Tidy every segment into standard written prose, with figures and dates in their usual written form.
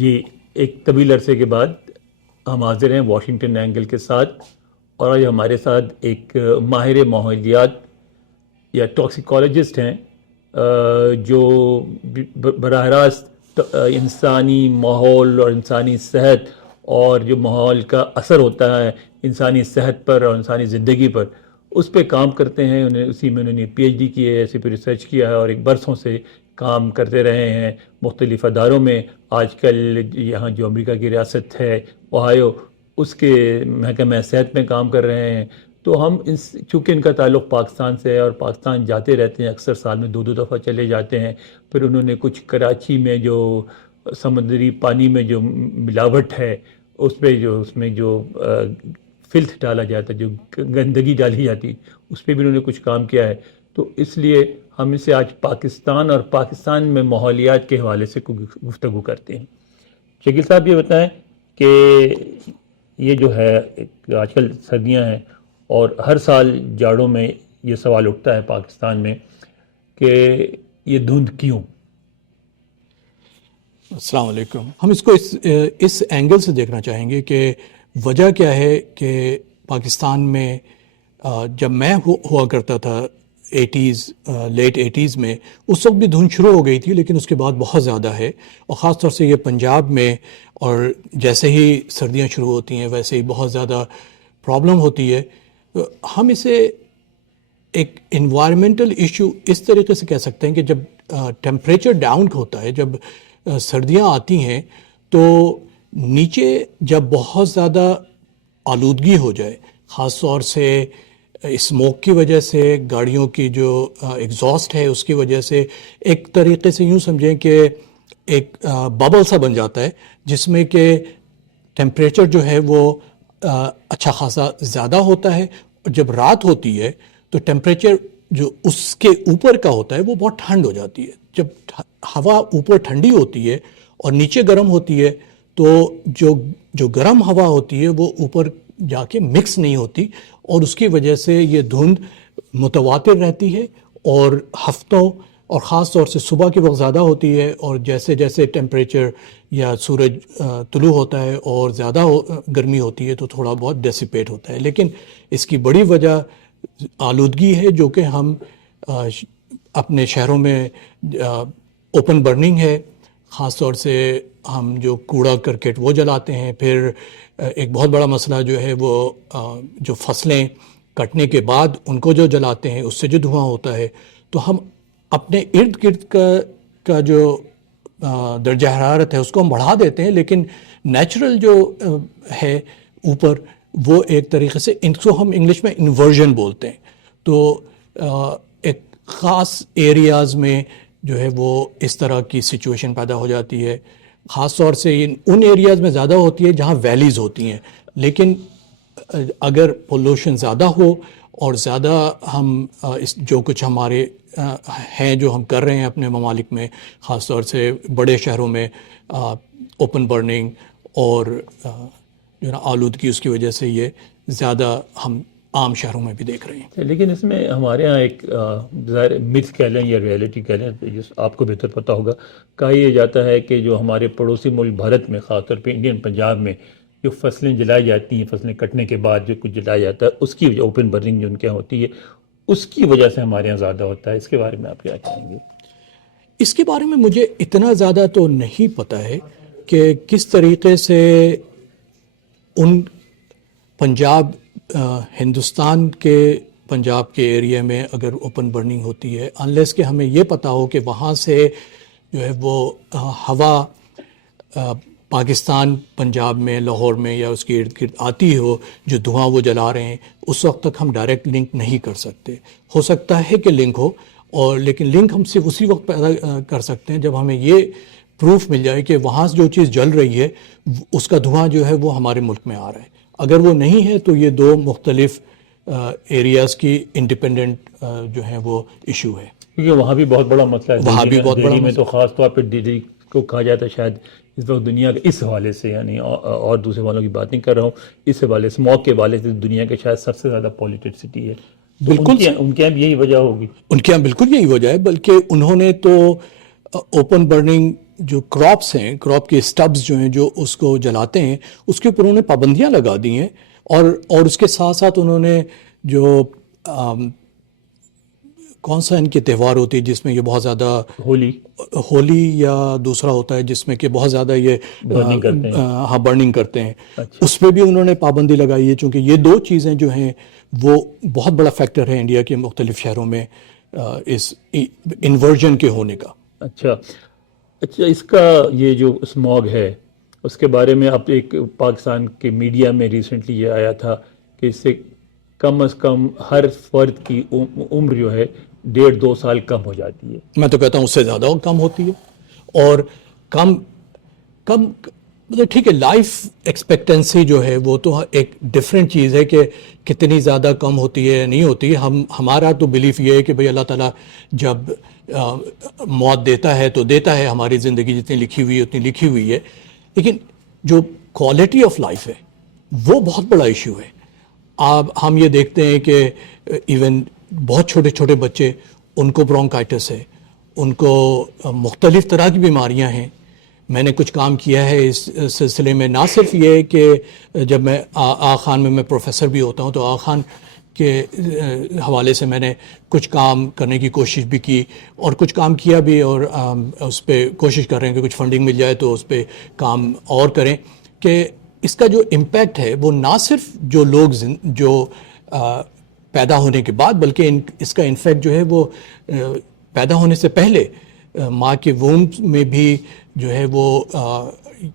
جی، ایک طویل عرصے کے بعد ہم حاضر ہیں واشنگٹن اینگل کے ساتھ، اور آج ہمارے ساتھ ایک ماہر ماحولیات یا ٹاکسیکالوجسٹ ہیں جو براہ راست انسانی ماحول اور انسانی صحت اور جو ماحول کا اثر ہوتا ہے انسانی صحت پر اور انسانی زندگی پر، اس پہ کام کرتے ہیں. اسی میں انہوں نے پی ایچ ڈی کی ہے، ایسے پہ ریسرچ کیا ہے، اور ایک برسوں سے کام کرتے رہے ہیں مختلف اداروں میں. آج کل یہاں جو امریکہ کی ریاست ہے اوہایو، اس کے محکمہ صحت میں کام کر رہے ہیں. تو ہم چونکہ ان کا تعلق پاکستان سے ہے اور پاکستان جاتے رہتے ہیں، اکثر سال میں 2 دفعہ چلے جاتے ہیں. پھر انہوں نے کچھ کراچی میں جو سمندری پانی میں جو ملاوٹ ہے اس میں جو فلتھ ڈالا جاتا ہے، جو گندگی ڈالی جاتی، اس پہ بھی انہوں نے کچھ کام کیا ہے. تو اس لیے ہم اسے آج پاکستان اور پاکستان میں ماحولیات کے حوالے سے گفتگو کرتے ہیں. شکیل صاحب یہ بتائیں کہ یہ جو ہے آج کل سردیاں ہیں اور ہر سال جاڑوں میں یہ سوال اٹھتا ہے پاکستان میں کہ یہ دھند کیوں؟ السلام علیکم. ہم اس کو اس اینگل سے دیکھنا چاہیں گے کہ وجہ کیا ہے کہ پاکستان میں جب میں ہوا کرتا تھا لیٹ 80s میں، اس وقت بھی دھند شروع ہو گئی تھی، لیکن اس کے بعد بہت زیادہ ہے. اور خاص طور سے یہ پنجاب میں، اور جیسے ہی سردیاں شروع ہوتی ہیں ویسے ہی بہت زیادہ پرابلم ہوتی ہے. ہم اسے ایک انوائرمنٹل ایشو اس طریقے سے کہہ سکتے ہیں کہ جب ٹیمپریچر ڈاؤن ہوتا ہے، جب سردیاں آتی ہیں، تو نیچے جب بہت زیادہ آلودگی ہو جائے، خاص طور سے اسموک کی وجہ سے، گاڑیوں کی جو ایگزاسٹ ہے اس کی وجہ سے، ایک طریقے سے یوں سمجھیں کہ ایک ببل سا بن جاتا ہے جس میں کہ ٹیمپریچر جو ہے وہ اچھا خاصا زیادہ ہوتا ہے. اور جب رات ہوتی ہے تو ٹیمپریچر جو اس کے اوپر کا ہوتا ہے وہ بہت ٹھنڈ ہو جاتی ہے. جب ہوا اوپر ٹھنڈی ہوتی ہے اور نیچے گرم ہوتی ہے، تو جو گرم ہوا ہوتی ہے وہ اوپر جا کے مکس نہیں ہوتی، اور اس کی وجہ سے یہ دھند متواتر رہتی ہے، اور ہفتوں اور خاص طور سے صبح کے وقت زیادہ ہوتی ہے. اور جیسے جیسے ٹیمپریچر یا سورج طلوع ہوتا ہے اور زیادہ گرمی ہوتی ہے تو تھوڑا بہت ڈیسیپیٹ ہوتا ہے. لیکن اس کی بڑی وجہ آلودگی ہے، جو کہ ہم اپنے شہروں میں اوپن برننگ ہے. خاص طور سے ہم جو کوڑا کرکٹ وہ جلاتے ہیں. پھر ایک بہت بڑا مسئلہ جو ہے وہ جو فصلیں کٹنے کے بعد ان کو جو جلاتے ہیں، اس سے جو دھواں ہوتا ہے. تو ہم اپنے ارد گرد کا جو درجہ حرارت ہے اس کو ہم بڑھا دیتے ہیں، لیکن نیچرل جو ہے اوپر، وہ ایک طریقے سے ان کو ہم انگلش میں انورژن بولتے ہیں. تو ایک خاص ایریاز میں جو ہے وہ اس طرح کی سچویشن پیدا ہو جاتی ہے. خاص طور سے ان ایریاز میں زیادہ ہوتی ہے جہاں ویلیز ہوتی ہیں. لیکن اگر پولوشن زیادہ ہو اور زیادہ ہم جو کچھ ہمارے ہیں جو ہم کر رہے ہیں اپنے ممالک میں، خاص طور سے بڑے شہروں میں اوپن برننگ اور جو نا آلودگی، اس کی وجہ سے یہ زیادہ ہم عام شہروں میں بھی دیکھ رہے ہیں. لیکن اس میں ہمارے ہاں ایک ظاہر متھ کہہ لیں یا ریئلٹی کہہ لیں، جس آپ کو بہتر پتہ ہوگا، کہا یہ جاتا ہے کہ جو ہمارے پڑوسی ملک بھارت میں، خاص طور پہ انڈین پنجاب میں جو فصلیں جلائی جاتی ہیں، فصلیں کٹنے کے بعد جو کچھ جلایا جاتا ہے، اس کی وجہ اوپن برننگ جو ان کے یہاں ہوتی ہے، اس کی وجہ سے ہمارے یہاں زیادہ ہوتا ہے. اس کے بارے میں آپ کیا کہیں گے؟ اس کے بارے میں مجھے اتنا زیادہ تو نہیں پتہ ہے کہ کس طریقے سے ان پنجاب، ہندوستان کے پنجاب کے ایریا میں اگر اوپن برننگ ہوتی ہے، انلیس کہ ہمیں یہ پتہ ہو کہ وہاں سے جو ہے وہ ہوا پاکستان، پنجاب میں، لاہور میں یا اس کے ارد گرد آتی ہو، جو دھواں وہ جلا رہے ہیں، اس وقت تک ہم ڈائریکٹ لنک نہیں کر سکتے. ہو سکتا ہے کہ لنک ہو، اور لیکن لنک ہم صرف اسی وقت پیدا کر سکتے ہیں جب ہمیں یہ پروف مل جائے کہ وہاں سے جو چیز جل رہی ہے اس کا دھواں جو ہے وہ ہمارے ملک میں آ رہا ہے. اگر وہ نہیں ہے تو یہ دو مختلف ایریاز کی انڈیپینڈنٹ جو ہیں وہ ایشو ہے. کیونکہ وہاں بھی بہت بڑا مسئلہ ہے. وہاں بھی بہت بڑا دہلی میں تو خاص طور پہ دہلی کو کہا جاتا ہے شاید اس وقت دنیا کے اس حوالے سے، یعنی اور دوسرے والوں کی بات نہیں کر رہا ہوں، اس حوالے سے، اسموگ کے حوالے سے دنیا کے شاید سب سے زیادہ پولیوٹڈ سٹی ہے. بالکل ان کے یہاں بھی یہی وجہ ہوگی. ان کے یہاں بالکل یہی وجہ ہے، بلکہ انہوں نے تو اوپن برننگ جو کراپس ہیں، کراپ کے اسٹبس جو ہیں جو اس کو جلاتے ہیں، اس کے اوپر انہوں نے پابندیاں لگا دی ہیں، اور اس کے ساتھ ساتھ انہوں نے جو کون سا ان کے تہوار ہوتے ہیں جس میں یہ بہت زیادہ ہولی یا دوسرا ہوتا ہے جس میں کہ بہت زیادہ یہ برننگ کرتے ہیں. ہاں برننگ کرتے ہیں، اچھا. اس پہ بھی انہوں نے پابندی لگائی ہے، چونکہ یہ دو چیزیں جو ہیں وہ بہت بڑا فیکٹر ہے انڈیا کے مختلف شہروں میں اس انورژن کے ہونے کا. اچھا اس کا یہ جو اسموگ ہے اس کے بارے میں اب ایک پاکستان کے میڈیا میں ریسنٹلی یہ آیا تھا کہ اس سے کم از کم ہر فرد کی عمر جو ہے 1.5-2 سال کم ہو جاتی ہے. میں تو کہتا ہوں اس سے زیادہ کم ہوتی ہے، اور کم مطلب ٹھیک ہے، لائف ایکسپیکٹنسی جو ہے وہ تو ایک ڈفرینٹ چیز ہے کہ کتنی زیادہ کم ہوتی ہے یا نہیں ہوتی ہے. ہمارا تو بلیف یہ ہے کہ بھئی اللہ تعالیٰ جب موت دیتا ہے تو دیتا ہے، ہماری زندگی جتنی لکھی ہوئی ہے اتنی لکھی ہوئی ہے، لیکن جو کوالٹی آف لائف ہے وہ بہت بڑا ایشو ہے. ہم یہ دیکھتے ہیں کہ ایون بہت چھوٹے چھوٹے بچے، ان کو برونکائٹس ہے، ان کو مختلف طرح کی بیماریاں ہیں. میں نے کچھ کام کیا ہے اس سلسلے میں، نہ صرف یہ کہ جب میں آغا خان میں پروفیسر بھی ہوتا ہوں تو آغا خان کے حوالے سے میں نے کچھ کام کرنے کی کوشش بھی کی اور کچھ کام کیا بھی، اور اس پہ کوشش کر رہے ہیں کہ کچھ فنڈنگ مل جائے تو اس پہ کام اور کریں کہ اس کا جو امپیکٹ ہے وہ نہ صرف جو لوگ جو پیدا ہونے کے بعد، بلکہ اس کا انفیکٹ جو ہے وہ پیدا ہونے سے پہلے ماں کے وومب میں بھی جو ہے وہ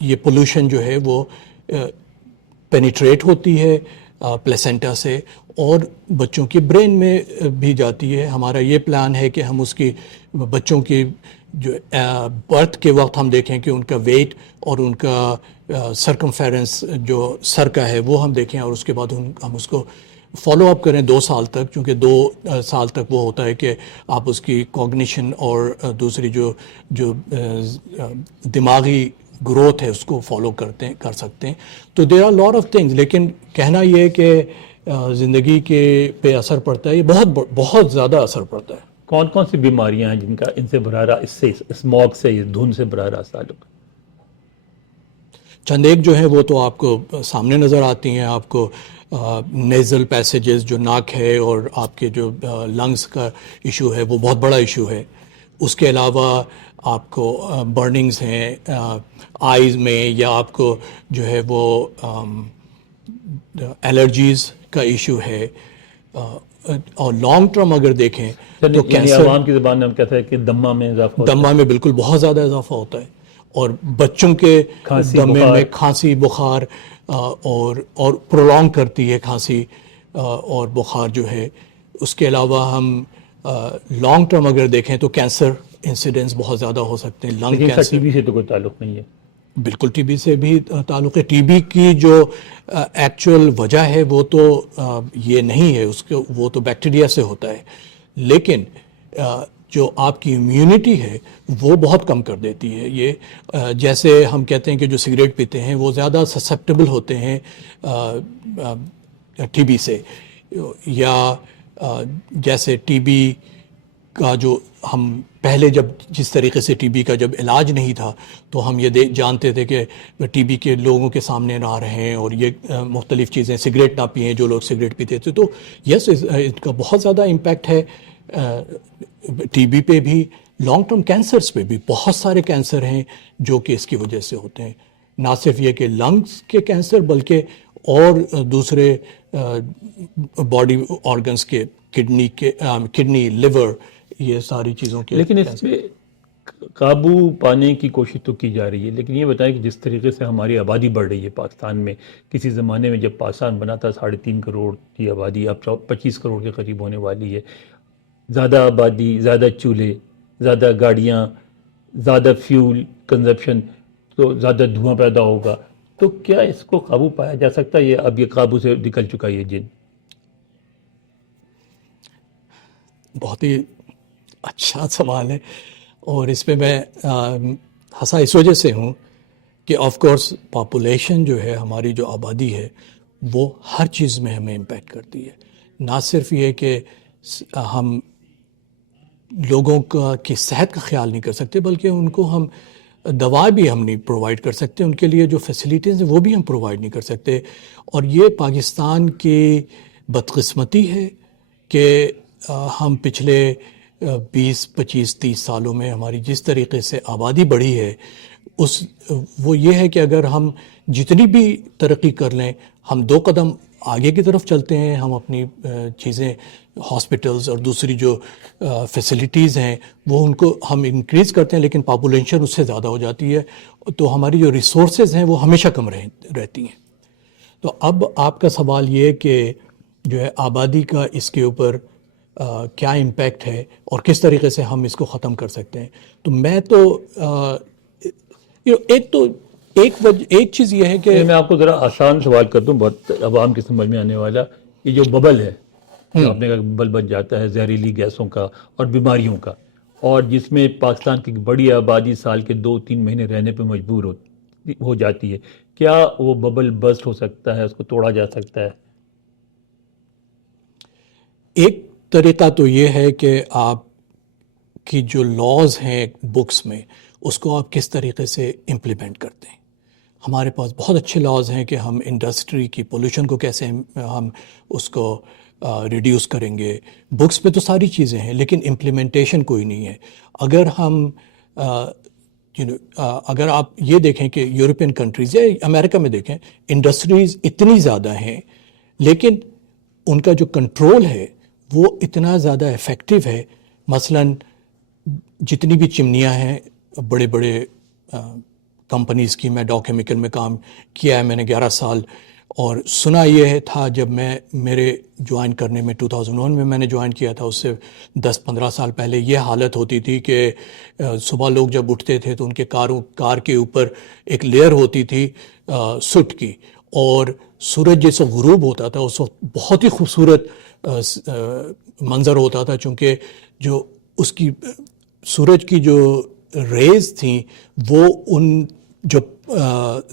یہ پولوشن جو ہے وہ پینیٹریٹ ہوتی ہے پلیسنٹا سے اور بچوں کے برین میں بھی جاتی ہے. ہمارا یہ پلان ہے کہ ہم اس کی بچوں کی جو برتھ کے وقت ہم دیکھیں کہ ان کا ویٹ اور ان کا سرکمفیرنس جو سر کا ہے وہ ہم دیکھیں، اور اس کے بعد ہم اس کو فالو اپ کریں 2 سال تک، کیونکہ 2 سال تک وہ ہوتا ہے کہ آپ اس کی کوگنیشن اور دوسری جو دماغی گروتھ ہے اس کو فالو کر سکتے ہیں. تو there are lot of things, لیکن کہنا یہ کہ زندگی کے پہ اثر پڑتا ہے، یہ بہت زیادہ اثر پڑتا ہے. کون سی بیماریاں ہیں جن کا ان سے براہ راست، اس سے اسموگ سے، اس دھند سے براہ راست تعلق؟ چند ایک جو ہیں وہ تو آپ کو سامنے نظر آتی ہیں. آپ کو نیزل پیسیجز جو ناک ہے اور آپ کے جو لنگز کا ایشو ہے وہ بہت بڑا ایشو ہے. اس کے علاوہ آپ کو برننگز ہیں آئیز میں، یا آپ کو جو ہے وہ الرجیز کا ایشو ہے. اور لانگ ٹرم اگر دیکھیں تو یعنی کینسر، عوام کی زبان میں ہم کہتے ہیں کہ دمہ میں اضافہ ہوتا ہے. دمہ میں بالکل بہت زیادہ اضافہ ہوتا ہے، اور بچوں کے کھانسی، دمے بخار. میں کھانسی، بخار اور پرولونگ کرتی ہے کھانسی اور بخار جو ہے. اس کے علاوہ ہم لانگ ٹرم اگر دیکھیں تو کینسر انسیڈنس بہت زیادہ ہو سکتے ہیں. لنگ لیکن کینسر ٹی بی سے تو کوئی تعلق نہیں ہے. بالکل ٹی بی سے بھی تعلق ہے. ٹی بی کی جو ایکچوئل وجہ ہے وہ تو یہ نہیں ہے، اس کو وہ تو بیکٹیریا سے ہوتا ہے، لیکن جو آپ کی امیونٹی ہے وہ بہت کم کر دیتی ہے. یہ جیسے ہم کہتے ہیں کہ جو سگریٹ پیتے ہیں وہ زیادہ سسیپٹیبل ہوتے ہیں ٹی بی سے، یا جیسے ٹی بی کا جو ہم پہلے جس طریقے سے ٹی بی کا جب علاج نہیں تھا تو ہم یہ جانتے تھے کہ ٹی بی کے لوگوں کے سامنے نہ رہیں اور یہ مختلف چیزیں، سگریٹ نہ پئیں جو لوگ سگریٹ پیتے تھے. تو یس، ان کا بہت زیادہ امپیکٹ ہے ٹی بی پہ بھی. لانگ ٹرم کینسرز پہ بھی بہت سارے کینسر ہیں جو کہ اس کی وجہ سے ہوتے ہیں. نہ صرف یہ کہ لنگز کے کینسر بلکہ اور دوسرے باڈی آرگنز کے، کڈنی، لیور، یہ ساری چیزوں کے. لیکن اس پہ قابو پانے کی کوشش تو کی جا رہی ہے. لیکن یہ بتائیں کہ جس طریقے سے ہماری آبادی بڑھ رہی ہے پاکستان میں، کسی زمانے میں جب پاکستان بنا تھا 3.5 کروڑ کی آبادی، اب 25 کروڑ کے قریب ہونے والی ہے. زیادہ آبادی، زیادہ چولہے، زیادہ گاڑیاں، زیادہ فیول کنزپشن، تو زیادہ دھواں پیدا ہوگا. تو کیا اس کو قابو پایا جا سکتا ہے، یہ اب یہ قابو سے نکل چکا یہ جن؟ بہت ہی اچھا سوال ہے، اور اس پہ میں ہنسا اس وجہ سے ہوں کہ آف کورس پاپولیشن جو ہے، ہماری جو آبادی ہے وہ ہر چیز میں ہمیں امپیکٹ کرتی ہے. نہ صرف یہ کہ ہم لوگوں کی صحت کا خیال نہیں کر سکتے، بلکہ ان کو ہم دوا بھی ہم نہیں پرووائڈ کر سکتے، ان کے لیے جو فیسلٹیز ہیں وہ بھی ہم پرووائڈ نہیں کر سکتے. اور یہ پاکستان کی بدقسمتی ہے کہ ہم پچھلے 20 25 30 سالوں میں ہماری جس طریقے سے آبادی بڑھی ہے وہ یہ ہے کہ اگر ہم جتنی بھی ترقی کر لیں ہم 2 قدم آگے کی طرف چلتے ہیں، ہم اپنی چیزیں ہاسپٹلز اور دوسری جو فیسلٹیز ہیں وہ ان کو ہم انکریز کرتے ہیں، لیکن پاپولیشن اس سے زیادہ ہو جاتی ہے تو ہماری جو ریسورسز ہیں وہ ہمیشہ کم رہتی ہیں. تو اب آپ کا سوال یہ کہ جو ہے آبادی کا اس کے اوپر کیا امپیکٹ ہے اور کس طریقے سے ہم اس کو ختم کر سکتے ہیں. تو میں تو ایک چیز یہ ہے کہ میں آپ کو ذرا آسان سوال کر دوں، بہت عوام کی سمجھ میں آنے والا. یہ جو ببل ہے، جو آپ نے کہا ببل بن جاتا ہے زہریلی گیسوں کا اور بیماریوں کا، اور جس میں پاکستان کی بڑی آبادی سال کے 2-3 مہینے رہنے پہ مجبور ہو جاتی ہے، کیا وہ ببل برسٹ ہو سکتا ہے، اس کو توڑا جا سکتا ہے؟ ایک طریقہ تو یہ ہے کہ آپ کی جو لاز ہیں بکس میں اس کو آپ کس طریقے سے امپلیمنٹ کرتے ہیں. ہمارے پاس بہت اچھے لاز ہیں کہ ہم انڈسٹری کی پولوشن کو کیسے ہم اس کو ریڈیوس کریں گے. بکس پہ تو ساری چیزیں ہیں لیکن امپلیمنٹیشن کوئی نہیں ہے. اگر آپ یہ دیکھیں کہ یورپین کنٹریز یا امریکہ میں دیکھیں، انڈسٹریز اتنی زیادہ ہیں لیکن ان کا جو کنٹرول ہے وہ اتنا زیادہ افیکٹو ہے. مثلاً جتنی بھی چمنیاں ہیں بڑے بڑے کمپنیز کی، میں ڈاو کیمیکل میں کام کیا ہے میں نے 11 سال، اور سنا یہ تھا جب میرے جوائن کرنے میں 2001 میں میں نے جوائن کیا تھا، اس سے 10-15 سال پہلے یہ حالت ہوتی تھی کہ صبح لوگ جب اٹھتے تھے تو ان کے کار کے اوپر ایک لیئر ہوتی تھی سوٹ کی، اور سورج جیسے غروب ہوتا تھا اس وقت بہت ہی خوبصورت منظر ہوتا تھا، چونکہ جو اس کی سورج کی جو ریز تھیں وہ ان جو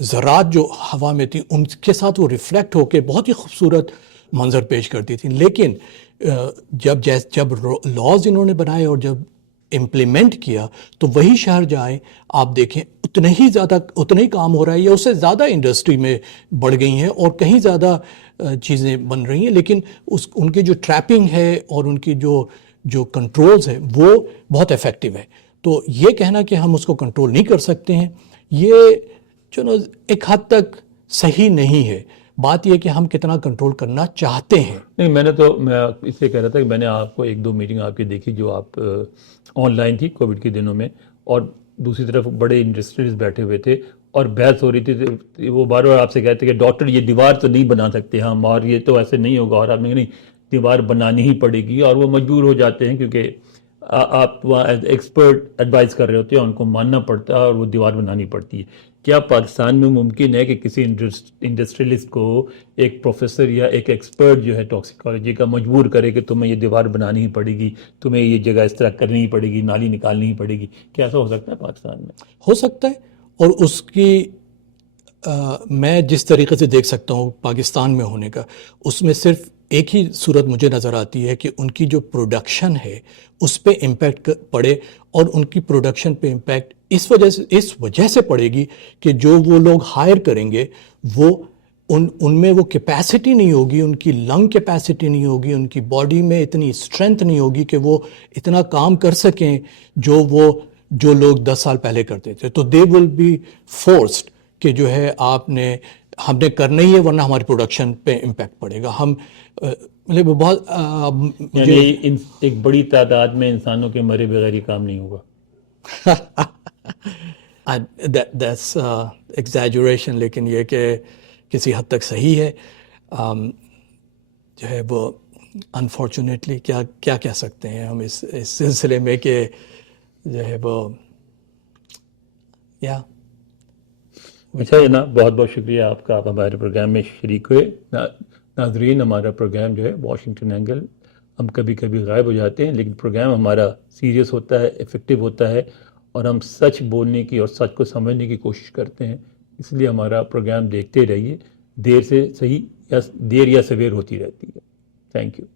ذرات جو ہوا میں تھیں ان کے ساتھ وہ ریفلیکٹ ہو کے بہت ہی خوبصورت منظر پیش کرتی تھیں. لیکن جب لاز انہوں نے بنائے اور جب امپلیمنٹ کیا تو وہی شہر جائیں آپ دیکھیں اتنا ہی کام ہو رہا ہے یا اس سے زیادہ انڈسٹری میں بڑھ گئی ہیں اور کہیں زیادہ چیزیں بن رہی ہیں، لیکن ان کی جو ٹریپنگ ہے اور ان کی جو کنٹرولز ہیں وہ بہت افیکٹو ہے. تو یہ کہنا کہ ہم اس کو کنٹرول نہیں کر سکتے ہیں یہ ایک حد تک صحیح نہیں ہے. بات یہ کہ ہم کتنا کنٹرول کرنا چاہتے ہیں. نہیں، میں اس سے کہہ رہا تھا کہ میں نے آپ کو 1-2 میٹنگ آپ کی دیکھی جو آپ آن لائن تھی کووڈ کے دنوں میں، اور دوسری طرف بڑے انڈسٹریز بیٹھے ہوئے تھے اور بحث ہو رہی تھی. وہ بار بار آپ سے کہتے کہ ڈاکٹر یہ دیوار تو نہیں بنا سکتے ہم، اور یہ تو ایسے نہیں ہوگا، اور آپ نے کہا نہیں دیوار بنانی ہی پڑے گی، اور وہ مجبور ہو جاتے ہیں کیونکہ آپ وہاں ایز ایکسپرٹ ایڈوائز کر رہے ہوتے ہیں، ان کو ماننا پڑتا ہے اور وہ دیوار بنانی پڑتی ہے. کیا پاکستان میں ممکن ہے کہ کسی انڈسٹریلسٹ کو ایک پروفیسر یا ایک ایکسپرٹ جو ہے ٹاکسیکالوجی کا مجبور کرے کہ تمہیں یہ دیوار بنانی ہی پڑے گی، تمہیں یہ جگہ اس طرح کرنی ہی پڑے گی، نالی نکالنی ہی پڑے گی؟ کیا ایسا ہو سکتا ہے پاکستان میں؟ ہو سکتا ہے، اور اس کی میں جس طریقے سے دیکھ سکتا ہوں پاکستان میں ہونے کا، اس میں صرف ایک ہی صورت مجھے نظر آتی ہے کہ ان کی جو پروڈکشن ہے اس پہ امپیکٹ پڑے، اور ان کی پروڈکشن پہ امپیکٹ اس وجہ سے پڑے گی کہ جو وہ لوگ ہائر کریں گے وہ ان میں وہ کیپیسٹی نہیں ہوگی، ان کی لنگ کیپیسٹی نہیں ہوگی، ان کی باڈی میں اتنی اسٹرینتھ نہیں ہوگی کہ وہ اتنا کام کر سکیں جو لوگ 10 سال پہلے کرتے تھے. تو دے ول بی فورسڈ کہ جو ہے ہم نے کرنا ہی ہے ورنہ ہماری پروڈکشن پہ امپیکٹ پڑے گا. ہم مطلب بہت یعنی ایک بڑی تعداد میں انسانوں کے مرے بغیر یہ کام نہیں ہوگا. that's exaggeration، لیکن یہ کہ کسی حد تک صحیح ہے. جو ہے وہ انفارچونیٹلی کیا کہہ سکتے ہیں ہم اس سلسلے میں کہ جو ہے وہ اچھا جناب، بہت بہت شکریہ آپ کا، آپ ہمارے پروگرام میں شریک ہوئے. ناظرین، ہمارا پروگرام جو ہے واشنگٹن اینگل، ہم کبھی کبھی غائب ہو جاتے ہیں لیکن پروگرام ہمارا سیریس ہوتا ہے، افیکٹو ہوتا ہے، اور ہم سچ بولنے کی اور سچ کو سمجھنے کی کوشش کرتے ہیں. اس لیے ہمارا پروگرام دیکھتے رہیے، دیر سے صحیح یا دیر یا سویر ہوتی رہتی ہے. Thank you.